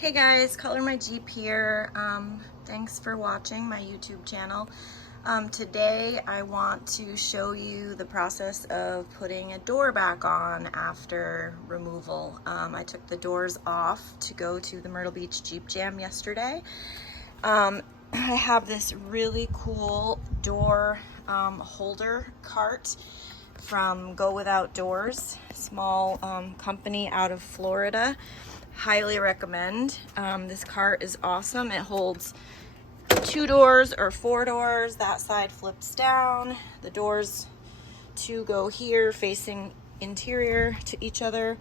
Hey guys, Color My Jeep here. Thanks for watching my YouTube channel. Today I want to show you the process of putting a door back on after removal. I took the doors off to go to the Myrtle Beach Jeep Jam yesterday. I have this really cool door holder cart from Go Without Doors, small company out of Florida. Highly recommend. This cart is awesome. It holds 2 doors or 4 doors. That side flips down. The doors to go here facing interior to each other.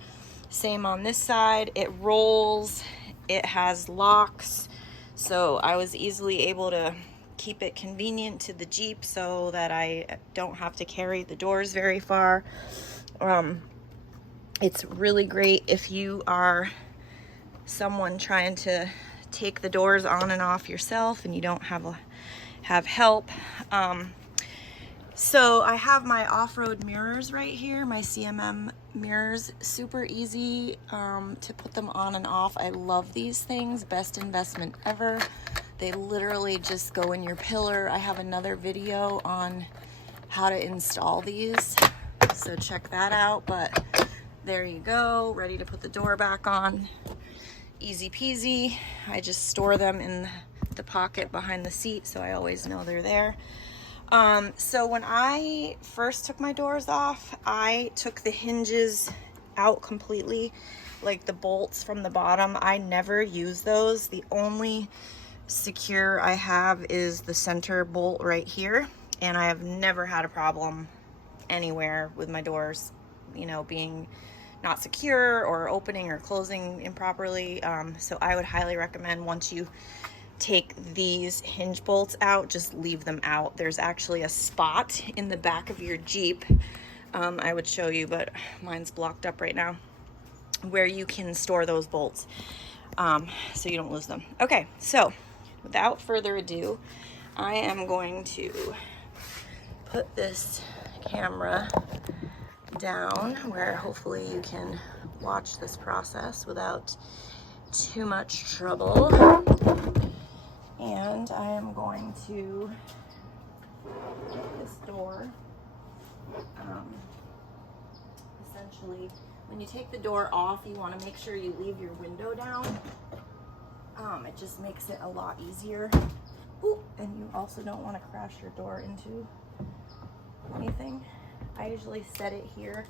Same on this side. It rolls. It has locks. So I was easily able to keep it convenient to the Jeep so that I don't have to carry the doors very far. It's really great if you are someone trying to take the doors on and off yourself and you don't have help. So I have my off-road mirrors right here, my CMM mirrors. Super easy to put them on and off. I love these things. Best investment ever. They literally just go in your pillar. I have another video on how to install these, so check that out. But there you go, ready to put the door back on. Easy peasy. I just store them in the pocket behind the seat so I always know they're there. So when I first took my doors off, I took the hinges out completely, like the bolts from the bottom. I never use those. The only secure I have is the center bolt right here, and I have never had a problem anywhere with my doors, you know, being not secure or opening or closing improperly. So I would highly recommend, once you take these hinge bolts out, just leave them out. There's actually a spot in the back of your Jeep, I would show you, but mine's blocked up right now, where you can store those bolts so you don't lose them. Okay, so without further ado, I am going to put this camera down where hopefully you can watch this process without too much trouble. And I am going to get this door. Essentially, when you take the door off, you want to make sure you leave your window down. It just makes it a lot easier. Ooh, and you also don't want to crash your door into anything. I usually set it here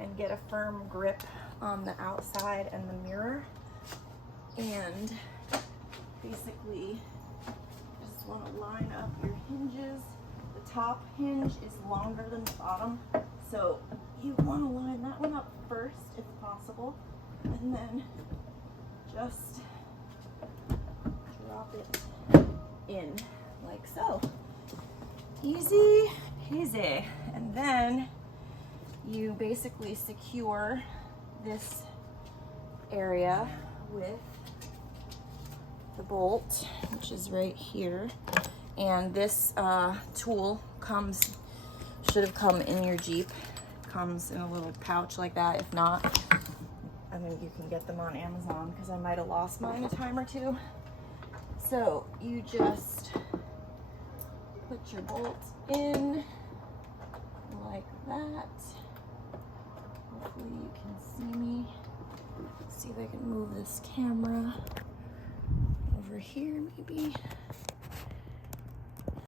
and get a firm grip on the outside and the mirror. And basically, just want to line up your hinges. The top hinge is longer than the bottom, so you want to line that one up first if possible, and then just drop it in like so. Easy peasy. And then you basically secure this area with the bolt, which is right here. And this tool should have come in your Jeep. Comes in a little pouch like that. If not, I mean, you can get them on Amazon, because I might have lost mine a time or two. So you just put your bolt in like that. Hopefully you can see me. Let's see if I can move this camera over here maybe.